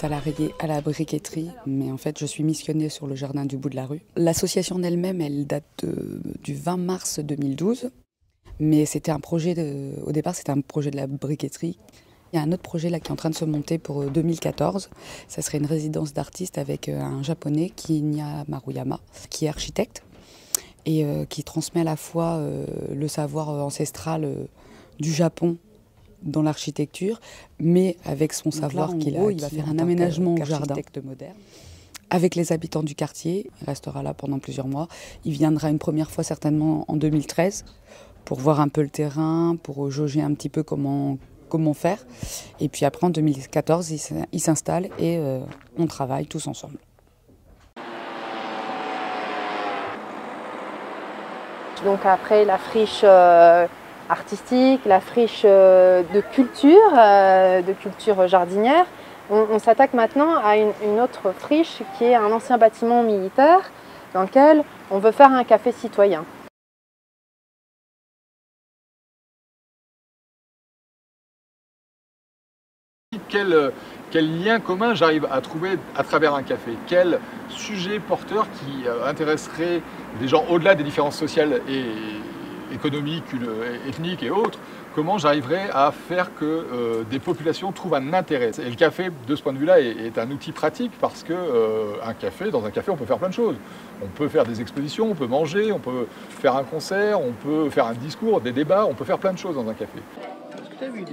salariée à la briqueterie, mais en fait je suis missionnée sur le jardin du bout de la rue. L'association en elle-même, elle date du 20 mars 2012, mais c'était un projet, au départ c'était un projet de la briqueterie. Il y a un autre projet là qui est en train de se monter pour 2014. Ça serait une résidence d'artistes avec un japonais, Kinya Maruyama, qui est architecte et qui transmet à la fois le savoir ancestral du Japon dans l'architecture, mais avec son savoir qu'il a. Il va faire un aménagement au jardin moderne. Avec les habitants du quartier, il restera là pendant plusieurs mois. Il viendra une première fois certainement en 2013 pour voir un peu le terrain, pour jauger un petit peu comment faire. Et puis après, en 2014, il s'installe et on travaille tous ensemble. Donc après, la friche artistique, la friche de culture jardinière. On s'attaque maintenant à une autre friche qui est un ancien bâtiment militaire dans lequel on veut faire un café citoyen. Quel lien commun j'arrive à trouver à travers un café? Quel sujet porteur qui intéresserait des gens au-delà des différences sociales et économiques, ethniques et autres? Comment j'arriverai à faire que des populations trouvent un intérêt? Et le café, de ce point de vue-là, est un outil pratique parce que dans un café, on peut faire plein de choses. On peut faire des expositions, on peut manger, on peut faire un concert, on peut faire un discours, des débats, on peut faire plein de choses dans un café. Est-ce que tu as vu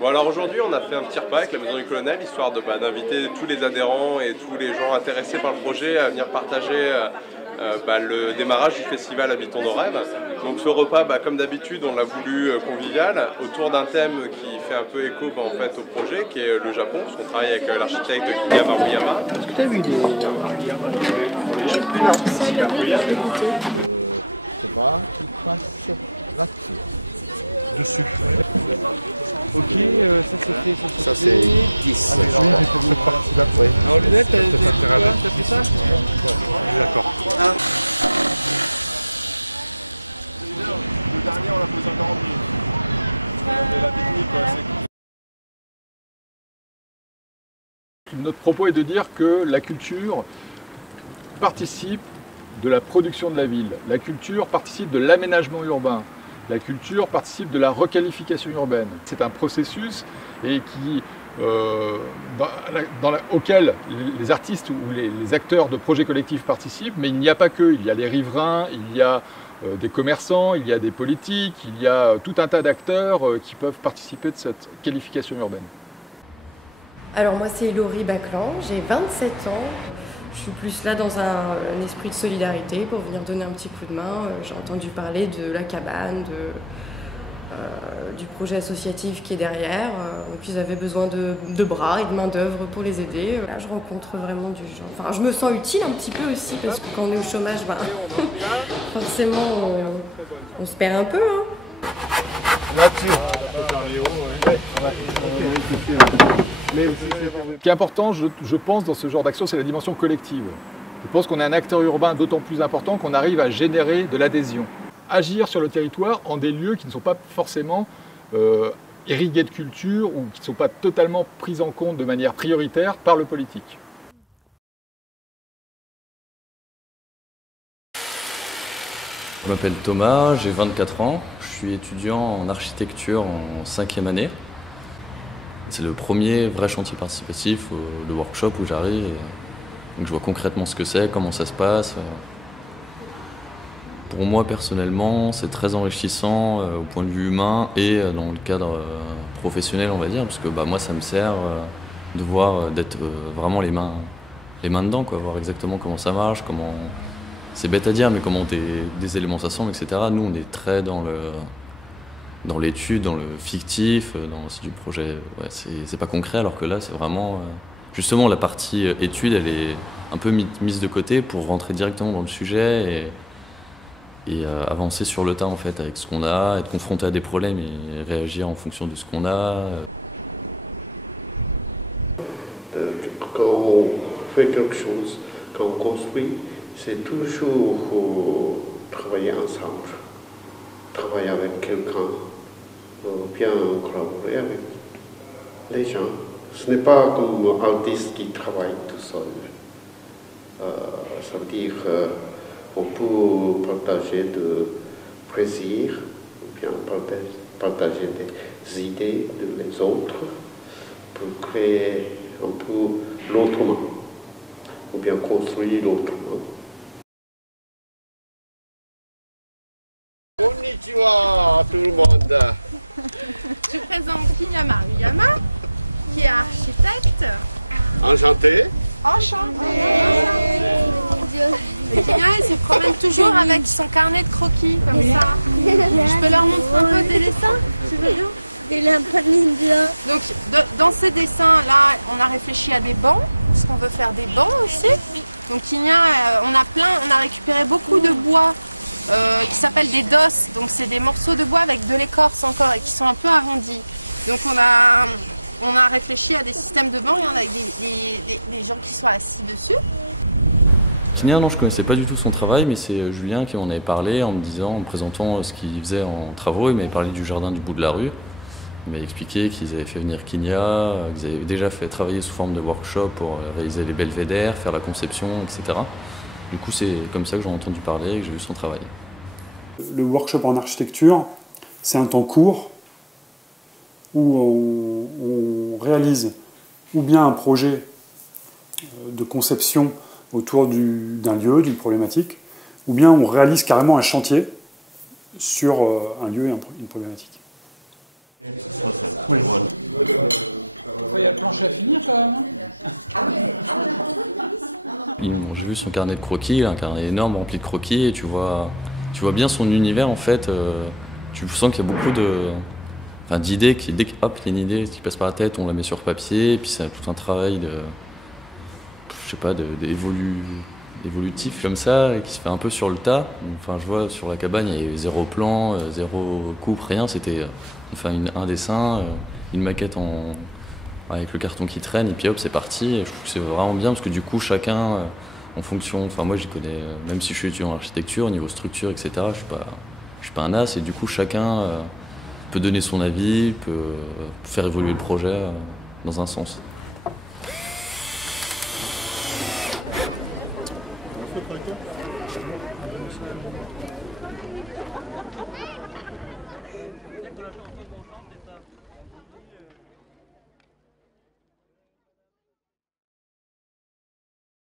Bon, alors aujourd'hui on a fait un petit repas avec la Maison du Colonel, histoire d'inviter tous les adhérents et tous les gens intéressés par le projet à venir partager le démarrage du festival Habitons nos rêves. Donc ce repas, comme d'habitude, on l'a voulu convivial, autour d'un thème qui fait un peu écho en fait, au projet, qui est le Japon, parce qu'on travaille avec l'architecte Kinya Maruyama. Est-ce que tu as vu C'est pas qui passe là-dessus. Dessus. Ok, ça c'est fait, ça c'est 10. Ah, oui, j'ai fait cette partie-là. Oui. Alors lunettes, t'as fait ça? Ouais, d'accord. Le dernier, on l'a posé en 40 minutes. Mais la technique, Notre propos est de dire que la culture participe de la production de la ville. La culture participe de l'aménagement urbain. La culture participe de la requalification urbaine. C'est un processus auquel les artistes ou les acteurs de projets collectifs participent, mais il n'y a pas que. Il y a les riverains, il y a des commerçants, il y a des politiques, il y a tout un tas d'acteurs qui peuvent participer de cette qualification urbaine. Alors moi c'est Laurie Baclan, j'ai 27 ans. Je suis plus là dans un esprit de solidarité pour venir donner un petit coup de main. J'ai entendu parler de la cabane, du projet associatif qui est derrière. Donc ils avaient besoin de bras et de main d'œuvre pour les aider. Là je rencontre vraiment du genre. Enfin je me sens utile un petit peu aussi parce que quand on est au chômage, forcément on se perd un peu. Hein. Là-dessus. Ce qui est important, je pense, dans ce genre d'action, c'est la dimension collective. Je pense qu'on est un acteur urbain d'autant plus important qu'on arrive à générer de l'adhésion. Agir sur le territoire en des lieux qui ne sont pas forcément irrigués de culture ou qui ne sont pas totalement pris en compte de manière prioritaire par le politique. Je m'appelle Thomas, j'ai 24 ans, je suis étudiant en architecture en 5e année. C'est le premier vrai chantier participatif, le workshop où j'arrive. Donc je vois concrètement ce que c'est, comment ça se passe. Pour moi personnellement, c'est très enrichissant au point de vue humain et dans le cadre professionnel, on va dire, parce que moi ça me sert de voir, d'être vraiment les mains dedans, quoi, voir exactement comment ça marche, comment. C'est bête à dire, mais comment des éléments s'assemblent, etc. Nous, on est très dans l'étude, dans le fictif, c'est du projet, ouais, c'est pas concret, alors que là, c'est vraiment... justement, la partie étude, elle est un peu mise de côté pour rentrer directement dans le sujet et avancer sur le tas, en fait, avec ce qu'on a, être confronté à des problèmes et réagir en fonction de ce qu'on a. Quand on fait quelque chose, quand on construit, c'est toujours travailler ensemble, travailler avec quelqu'un, bien collaborer avec les gens. Ce n'est pas comme un artiste qui travaille tout seul. Ça veut dire qu'on peut partager de plaisir, ou bien partager des idées des autres pour créer un peu l'autrement, ou bien construire l'autrement. Konnichiwa tout le monde. Je présente Kinyama Uyama, qui est architecte. Enchanté. Enchanté. Kinya, elle se promène toujours avec son carnet de croquis, comme ça. Je peux leur montrer un peu des dessins, tu veux bien? Donc, dans ces dessins-là, on a réfléchi à des bancs, parce qu'on veut faire des bancs aussi. Donc, Kinya, on a récupéré beaucoup de bois qui s'appellent des dosses. Donc, c'est des morceaux de bois avec de l'écorce encore et qui sont un peu arrondis. Donc, on a réfléchi à des systèmes de bancs et on a avec des gens qui soient assis dessus. Kinya, non, je ne connaissais pas du tout son travail, mais c'est Julien qui m'en avait parlé en me présentant ce qu'il faisait en travaux. Il m'avait parlé du jardin du bout de la rue. Il m'a expliqué qu'ils avaient fait venir Kinya, qu'ils avaient déjà fait travailler sous forme de workshop pour réaliser les belvédères, faire la conception, etc. Du coup, c'est comme ça que j'en ai entendu parler et que j'ai vu son travail. Le workshop en architecture, c'est un temps court où on réalise ou bien un projet de conception autour d'un lieu, d'une problématique, ou bien on réalise carrément un chantier sur un lieu et une problématique. Oui. Il y a le plancher à finir quand même. J'ai vu son carnet de croquis, un carnet énorme rempli de croquis, et tu vois bien son univers en fait. Tu sens qu'il y a beaucoup d'idées, dès qu'il y a une idée qui passe par la tête, on la met sur papier, et puis c'est tout un travail évolutif comme ça, et qui se fait un peu sur le tas. Enfin, je vois sur la cabane, il y avait zéro plan, zéro coupe, rien. C'était un dessin, une maquette avec le carton qui traîne, et puis hop, c'est parti. Et je trouve que c'est vraiment bien parce que du coup, chacun, en fonction. Enfin, moi, j'y connais, même si je suis étudiant en architecture, au niveau structure, etc., je suis pas un as, et du coup, chacun peut donner son avis, peut faire évoluer le projet dans un sens.